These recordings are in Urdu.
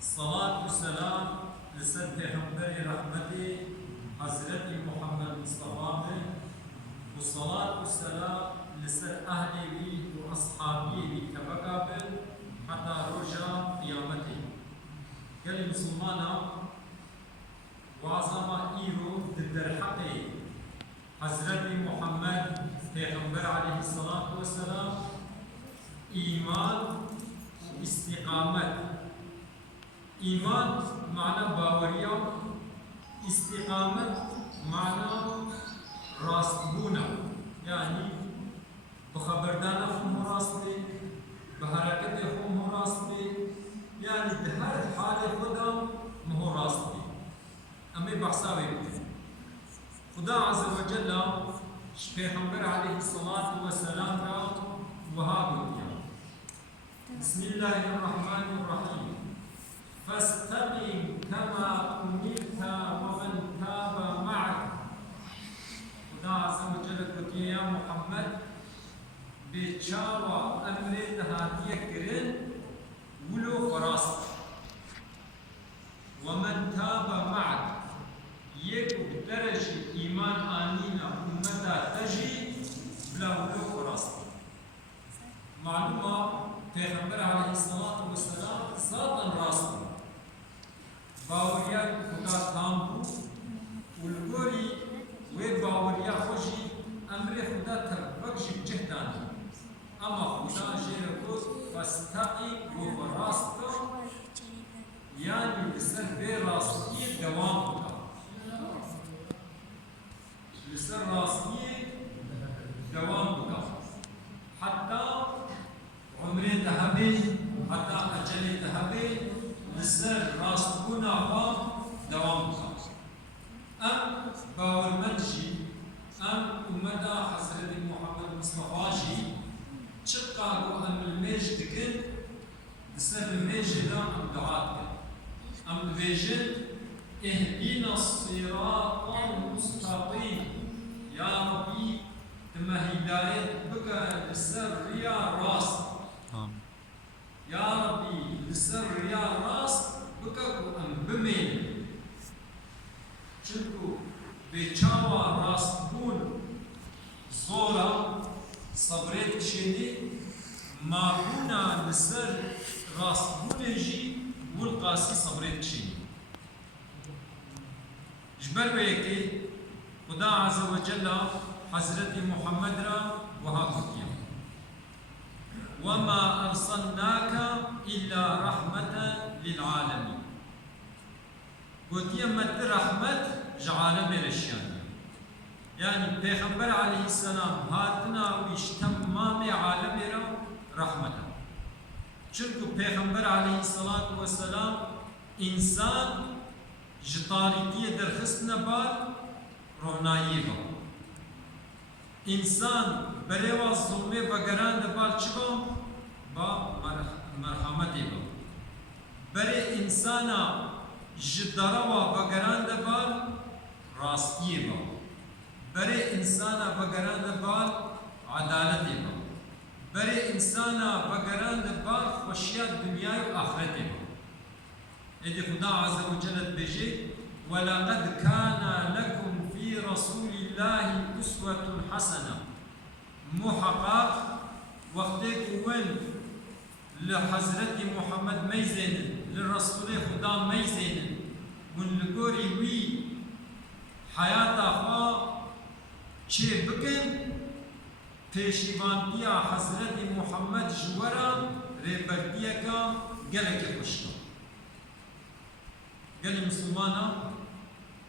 صلاة والسلام لسر پیغمبر رحمتي حضرت محمد مصطفى والصلاة والسلام لسر أهلي وأصحابي كبكابل حتى رجع قيامته. قال مسلمانا وعظم إيرو در حقي حضرت محمد پیغمبر عليه الصلاة والسلام إيمان واستقامت. إيمان معنى باوريا، استقامت معنى راستبونا، يعني بخبردانا هم راستي، بحركته هم راستي، يعني بهر حال خدا مهو راستي. أمي بحثاوي خدا عز وجل پیغمبر عليه الصلاة والسلام را وهاب بسم الله الرحمن الرحيم فاستقم كما أمرت ومن تاب معك. خدا عز وجل قلت يا محمد بچاوا أمر هاتيه كرن ولو فراست ومن تاب معك يكو بدرجة إيمان آنينا أمتا تجي بلا ولو فراست. معلومة پیغمبر عليه الصلاة والسلام ذاتا راست باوريا خدا تامبو والقوري وباوريا خوشي أمر خدا تربكش بجهدان أما خدا جيركوت فاستقي وفراستو يعني لسر بي راستي دوام بكا لسر راستي دوام بكا حتى عمري ذهبي حتى أجلي ذهبي لسر راستبونا دوام بكا. أم باورمنشي أم أمدا حضرت محمد مصطفى جي شقاقو أم الميج دكن لسر الميج دا أم دعات أم بيجن اهدينا الصراط المستقيم يا ربي تما هداية بكا لسر ريا راست يا ربي لسر ريا راست بكا أم بمين چونکو بچاوا راست بون زورا صبرت کشیدی ما بونا لسر راست بون جی والقاسي صبرت کشیدی. جبر بيكي خدا عز وجل حضرت محمد را وها قتيا وما أرسلناك إلا رحمة للعالمين. قتيا مد رحمة جعالم الاشياء يعني پیغمبر عليه السلام هاتنا ويش تمام عالم را رحمة. چونکو پیغمبر عليه الصلاة والسلام إنسان جطاريتية درخست نبال رونائي با إنسان بريوا ظلمي بگران دبال چبا با مرحمت با بري إنسانا جداروا بگران دبال راستي با بري إنسانا بگران دبال عدالت با بري إنسانا بگران دبال خوشيات دنيا و آخرت با. إذا خدا عز وجل بيجي ولقد كان لكم في رسول الله أسوة حسنة محقق وقتك وين لحضرت محمد ميزين للرسول خدا ميزين من لقوري وي حياة خوا چه بكن پیشیوانتیا حضرت محمد جورا ریبرتیا کا گلک خوشتا. قال مسلمانا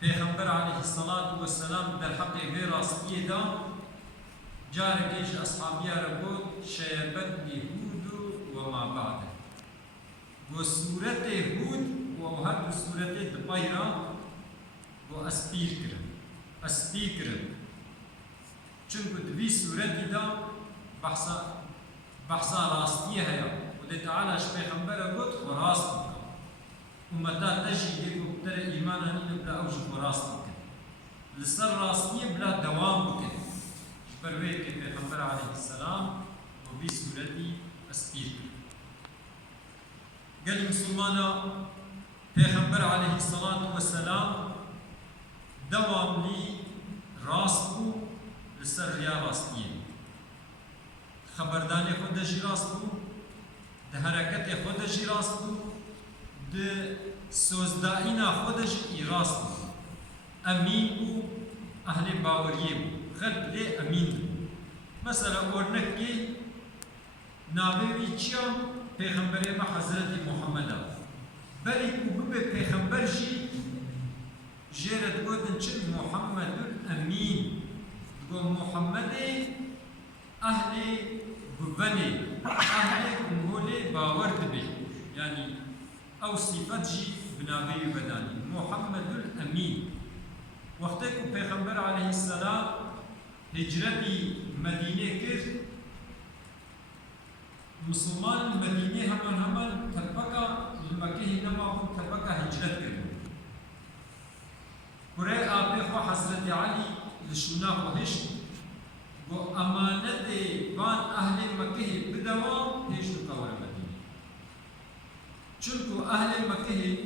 پیغمبر عليه الصلاة والسلام در حق غير راستي دا جار جيش أصحابيا ربود شيبت هود وما بعد وسورة هود وهذا سورة دبيرا وأسبيكر چونکو دوی سورة دا بحثا راستي هيا ودي تعالى پیغمبر قد وراست أمتا تجي يكو بتر إيمان هنين بلا أوجه وراست بكن لسر راستي بلا دوام بكن جبرويك پیغمبر عليه السلام وبي سورة أسبيكر. قال مسلمانا پیغمبر علیه الصلاة والسلام دوام لی راست بو لسر ریا راستیه خبردانی خود جی راست بو ده حرکت خود جی راست بو ده سوزدائینا خود جی راست بو امین بو اهل باوریه بو خلق لی امین بو مثلا ورنکی ناوی چیا پیغمبر ما حضرت محمد بلی کو ببه پیغمبر جی جيرت قدن شل محمد الأمين قو محمد أهل ببني أهل كمولي باورد به يعني أو صفات جي بنابي بداني محمد الأمين وقتك پیغمبر عليه السلام هجرتي مدينة كر مسلمان المدينة همان تربكا المكيه نما تربكا هجرت كر برای آبی خو حضرت علی لشونا خوهشت و امانت بان اهل مکه بدوام هیچ نکار مدینه چونکو اهل مکه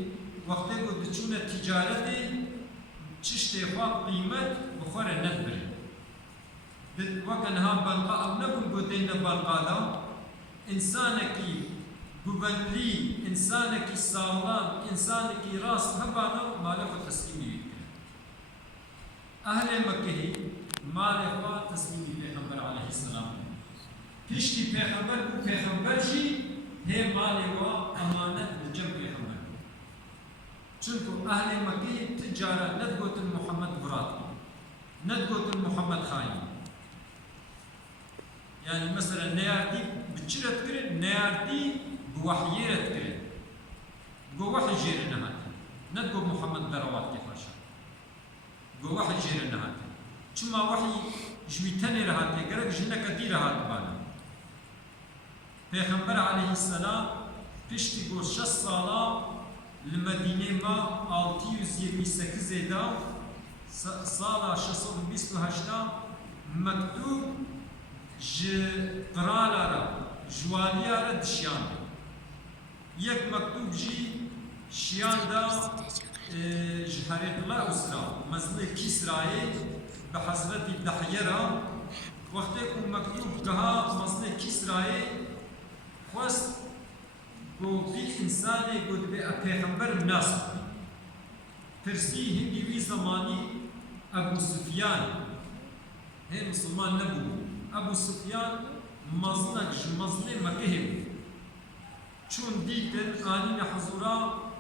وقتی کو دچونه تجارت چشت خواب قیمت بخور ندبری وکنها بلقا او نکن کو دین بلقا دا انسانکی گوبندلی انسانکی سالان انسانکی راست هبانا مالک تسلیمی أهل مكة ما لقوا تسليم البيغمبر عليه السلام كشتي بيغمبر جي هي ما لقوا أمانة الجنب بيغمبر چونكو أهل مكة تجارة ندقوت محمد برات ندقوت محمد خاين يعني مثلا نياردي بتشرت كرين نياردي بوحيرت كرين بوحي جيرنا هاتي ندقو محمد دروات كيفاش گو وحی جیر نهاتی چما وحی جویتنی رهاتی گرگ جنک دی رهات بانا پیغمبر علیه السلام پشتی گو 6 سالا لمدینه ما 628 دا سالا 628 مکتوب قرالا را جوالیا را دشیان یک مکتوب جی شیان دا جهريت الله أسرى مزل كسرى بحضرة الدحيرة وقتكم مكتوب كها مزل كسرى خواست بو في إنسان قد بأبيغمبر مناسب ترسي هندي وي زماني أبو سفيان هي مسلمان نبو أبو سفيان مزلك مزل مكهب چون ديتن آنين حضورا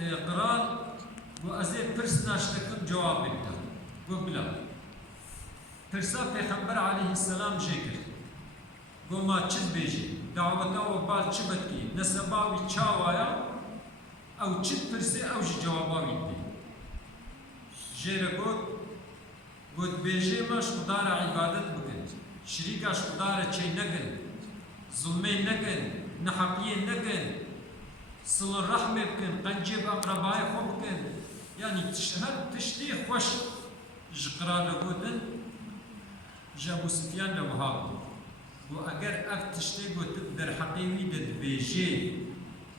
قرار وأزيد برس ناشتكم جواب بده وبلا برسا پیغمبر عليه السلام جيكر وما چد بيجي دعوتا وبال چبت كي نسباوي چاوايا أو چد برسي أو جواباوي دي جيرا قد بيجي ماش خدار عبادت بكن شريكاش خدار چي نگن ظلمي نگن نحقية نگن صل الرحمة بكن قنجب أقربائي خو بكن يعني تشهد تشتي خوش جقرا لقودن جابو سفيان لوهاب وأجر أف تشتي قو تقدر حقيقي دد بيجي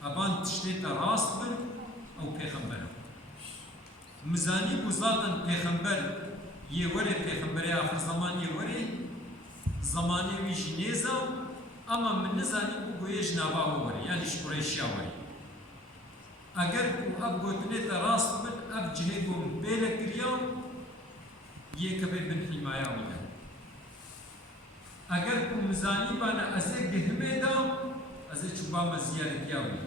أبان تشتي تراست بن أو بيخمبر مزاني بوزاتن بيخمبر يوري بيخمبر آخر زمان يوري زماني ويجي نيزا أما من نزاني بو يجنابا وري يعني شكريشيا وري اگر کو اب گوتنے تا راست بن اب جہے گو بیلے کریا یہ کبھی بن حمایہ ہوتا اگر کو مزانی بانا ازے گہمے دا ازے چوبا مزیار کیا ہوئی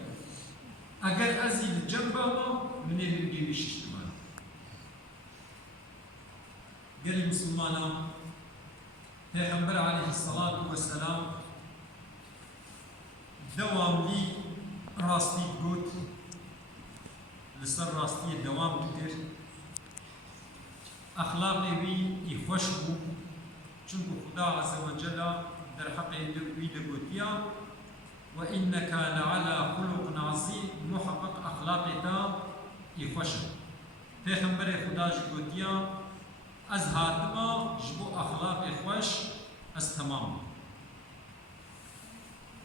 اگر ازی جنبا ما منی لنگی وشتمان گلی مسلمانا پیغمبر علیہ الصلاة والسلام دوام لی راستی گوت لسر راستي الدوام كتير أخلاقي يخوشبو چونكو خدا عز وجل در حق ويدقوتيا وإنك لعلى خلق عظيم محقق أخلاقي تا يخوشب پیغمبر خدا جقوتيا از هاتما جبو أخلاقي خوش از تمام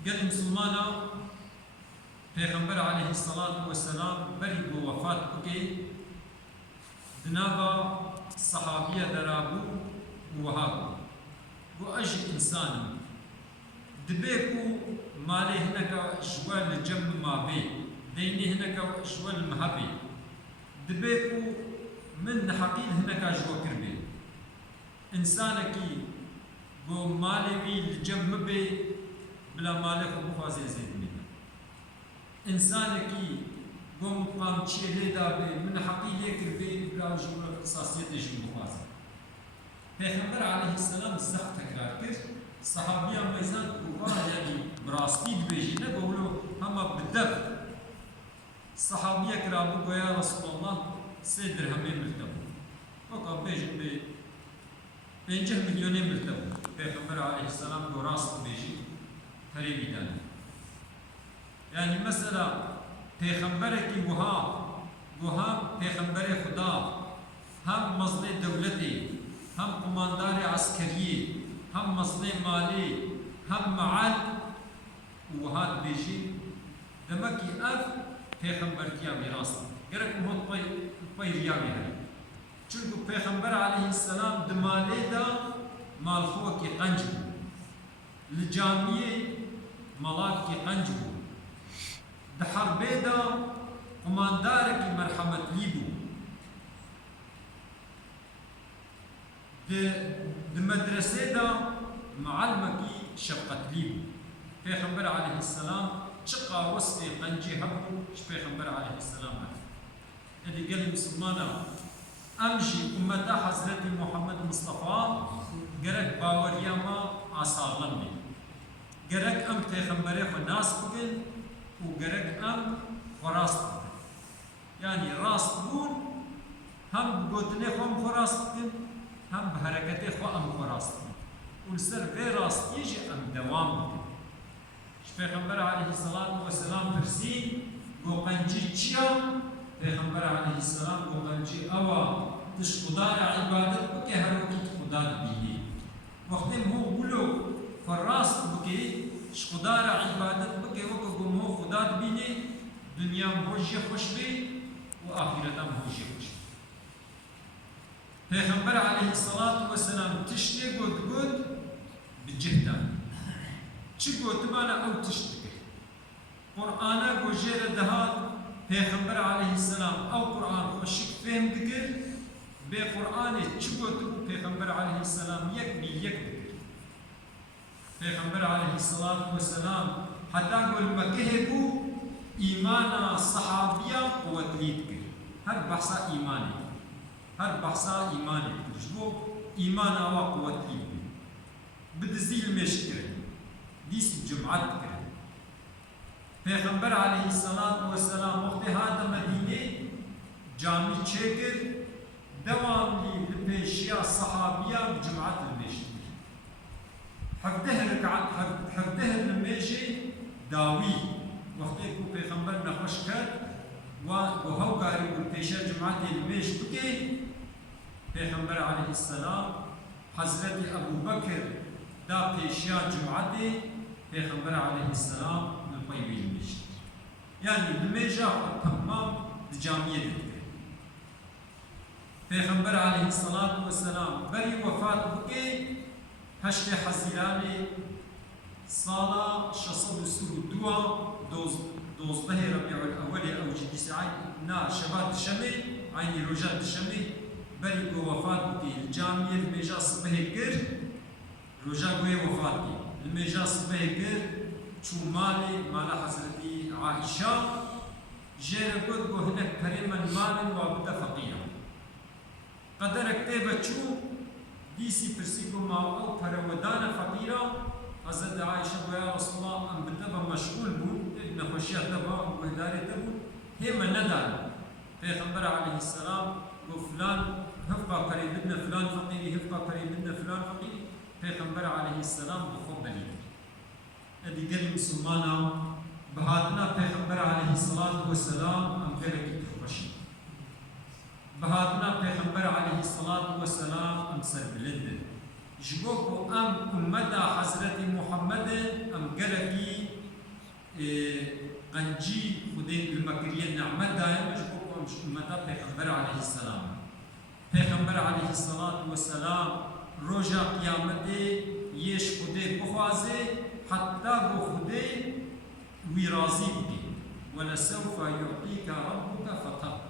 قال مسلمانا پیغمبر علیه الصلاة والسلام بری بو وفات بکی دنابا صحابیه درابو وهابو بو اجي انسان دبيكو مالي هناك جوال جنب ما بي ديني هناك جوال مهبي دبيكو من حقيل هناك جوا كربي انسانكي بو مالي بي الجنب بي بلا مالي خبو فازي زيد منه انسانكي بو مقام تشيلي دابي من حقيل يكربي بلا جوا اختصاصية جنب فازي پیغمبر علیه السلام زخ تکرار کرد صحابیان میزان کوها یعنی براستی بیجی نه بولو همه بدب صحابیه کرابو گویا رسول الله 3 درهمی ملتبو وقا بیجن به 5 میلیونی ملتبو پیغمبر علیه السلام گو راست بیجی قریبی دانه یعنی مثلا پیغمبر کی وها پیغمبر خدا هم مصدر دولتی هم قماندار عسكري هم مصلي مالي هم معاد وهاد بيجي دمكي اف پیغمبر كيا ميراث غيرك مو طي ريامي هاي چونكو پیغمبر عليه السلام دمالي دا مال خو كي قنجو الجاميه مالات كي قنجو دحربي دا قماندار كي مرحمه ليبو د مدرسه دا معلمكي شفقت ليبو پیغمبر عليه السلام شقا وصفي قنجي هبو پیغمبر عليه السلام ادي قال مسلمانا امشي امتا حضرت محمد مصطفى قرك باوريا ما اصاغلني قرك ام پیغمبر خو ناس بكن وقرك ام خراست بكن يعني راست بون هم بقوتني خو خراست بكن هم بحركته خو ام خراست والسر غير راست يجي ام دوام بكن پیغمبر عليه الصلاة والسلام فرسي گو قنجي چيا پیغمبر عليه السلام گو قنجي اوا تش خدا عبادت بكي هر وقت خدا بيني وقت هو بولو فراست بكي ش خدا عبادت بكي وقت هو خدا بيني دنيا موجه خوش بي واخرته موجه خوش پیغمبر عليه الصلاة والسلام تشتي قد بجهده چی گوتمانه او تشتكي قرآن گوجه دهات پیغمبر علیه السلام او قرآن خوشک فهم دکر به قرآن چی گوتمو پیغمبر علیه السلام یک بیل یک دکر پیغمبر علیه السلام حتی گل مکه بو ایمان صحابیه قوت لید کر هر بحثا ایمانی هر بحثا ایمانی جبو ایمان آوا قوت لید بدزیل مشکره ديس الجمعة كده پیغمبر عليه الصلاة والسلام وقت هذا مدينة جامع چكر دوام لي لبيشيا صحابيا بجمعة المشي حفده المشي داوي وقت يكو پیغمبر نخوش كد وهو قاري بيشيا جمعة المشي بكي پیغمبر عليه السلام حضرت أبو بكر دا پیشیا جمعه پیغمبر علیه السلام نپای بیلمیش یعنی دمیجا تمام جامعه دکتر پیغمبر علیه السلام بری وفات بکی هشت حزیران سالا 632 دوزده ربيع الأول أو جدي سعيد نا شباب الشمي عيني رجال الشمي بری وفات بکی الجامعه دمیجا صبح کرد روجا گوی وفات کی المجا صبح گر چو مالی مالا حضرتی عائشہ جیر گود گو هنک پریمن مالن وابدا فقیرا قدر اکتیب چو دیسی پرسی گو ماو او پرودان فقیرا حضرت عائشہ گو یا رسول اللہ ام بدبا مشغول بود نخوشیت دبا ام گوهداری دبو هم ندان پیغمبر علیه السلام گو فلان هفقا قریبنا فلان فقیری هفقا قریبنا فلان فقیری پیغمبر علیه السلام بخوب بلید ادی گل مسلمانا بهاتنا پیغمبر علیه السلام ام گلکی تخوشی بهاتنا پیغمبر علیه السلام ام سر بلند جبوكو ام امتا حضرت محمد ام گلکی قنجي خدين المكرية النعمة دائما جبوكم مش أمتا پیغمبر عليه السلام پیغمبر عليه الصلاة والسلام روجا قيامته يش خده بخوازه حتى بخده ويرازي بكي ولسوف يعطيك ربك فترضى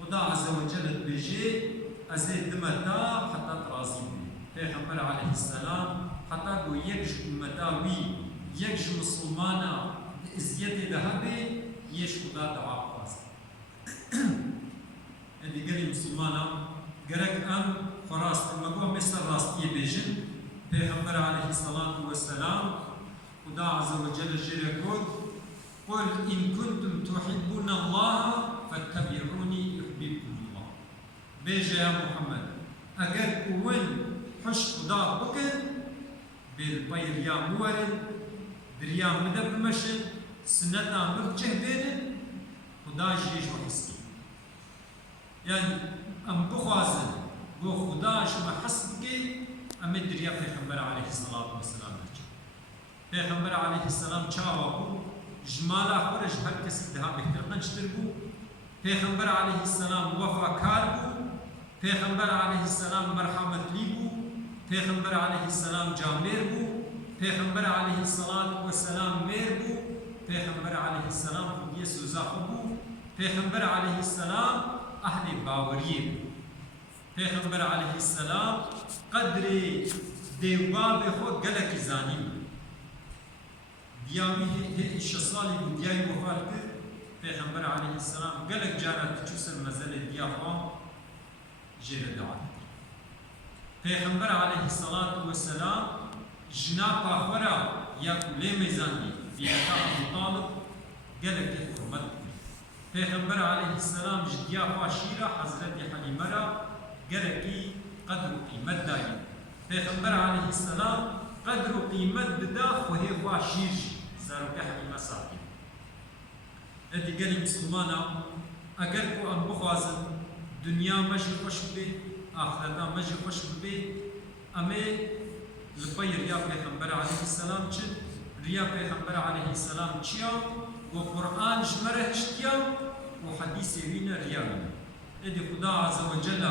خدا عز وجل بيجي أزيد دمتا حتى ترازي بي پیغمبر عليه السلام حتى بو يكج أمتاوي يكج مسلمانا ازيادة ذهبي يش خدا دعا خواز هذه قال مسلمانا قالك أم خراس المقوم مصر راستية بيجن پیغمبر عليه الصلاة والسلام خدا عز وجل جريكود قل إن كنتم تحبون الله فاتبعوني يحببكم الله بيجا يا محمد أجر كون حش خدا بكن بالبير يا مورد دريا مدب مشن سنتا مرجه بينن خدا جيش وحسكي يعني أم بخوازن بو خداش محسبكي أم دريا پیغمبر عليه الصلاة والسلام پیغمبر عليه السلام چاوابو جمالا خورج هر کسی دها بهتر قنچتر بو پیغمبر عليه السلام وفاکار بو پیغمبر عليه السلام مرحمت لی بو پیغمبر عليه السلام جامر بو پیغمبر عليه الصلاة والسلام میر بو پیغمبر عليه السلام خودی سوزاخ بو پیغمبر عليه السلام اهل باوریه بو پیغمبر عليه السلام قدر دیوباب خود گلک زانی بو دیاوی هی شصالی بود دیای وفات کرد پیغمبر علیه السلام گلک جارت چوسر مزل دیافا جیر دعات پیغمبر علیه السلام جناب آخرا یا کلی میزانی بیعتا ابو طالب گلک حرمت کرد پیغمبر علیه السلام جدیافا شیرا حضرت حلیمه را گلکی قدر و قیمت دایی پیغمبر علیه السلام قدر و قیمت بدا خوهی واشیرش زاروكا حليمة صاحبي ادي قال مسلمانا اقلكو ام بخوازن دنيا مجي خوش بي اخرتا مجي خوش بي امي لبي ريا پیغمبر عليه السلام چن ريا پیغمبر عليه السلام چيا و قرآن جمره چتيا و حديث وين ريا ادي خدا عز وجل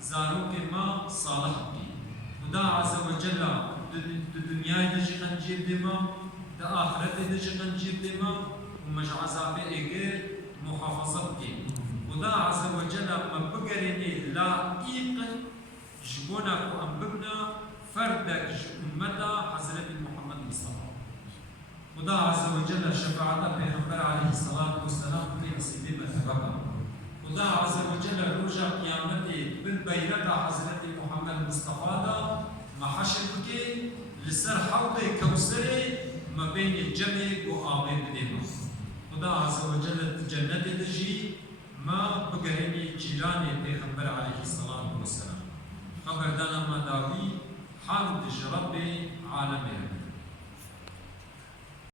زاروك ما صالح بي خدا عز وجل الدنيا دجي خنجير دما دا آخرت دجي خنجير دما ومش عذاب ايغير محافظت دي خدا عز وجل ما بقريني لا ايقن جبونا كو انببنا فردك امتا حضرت محمد مصطفى خدا عز وجل شفاعة پیغمبر عليه الصلاة والسلام في نصيبه مثبقة خدا عز وجل رجع قيامته بالبيرقة حضرت محمد مصطفى دا محشر کے لسر حوض کوثر ما بين الجمع وآب بديما خدا عز وجل جنة دجي ما بقريني جيران پیغمبر عليه الصلاة والسلام خبر دانا ما داوي حمد رب عالمين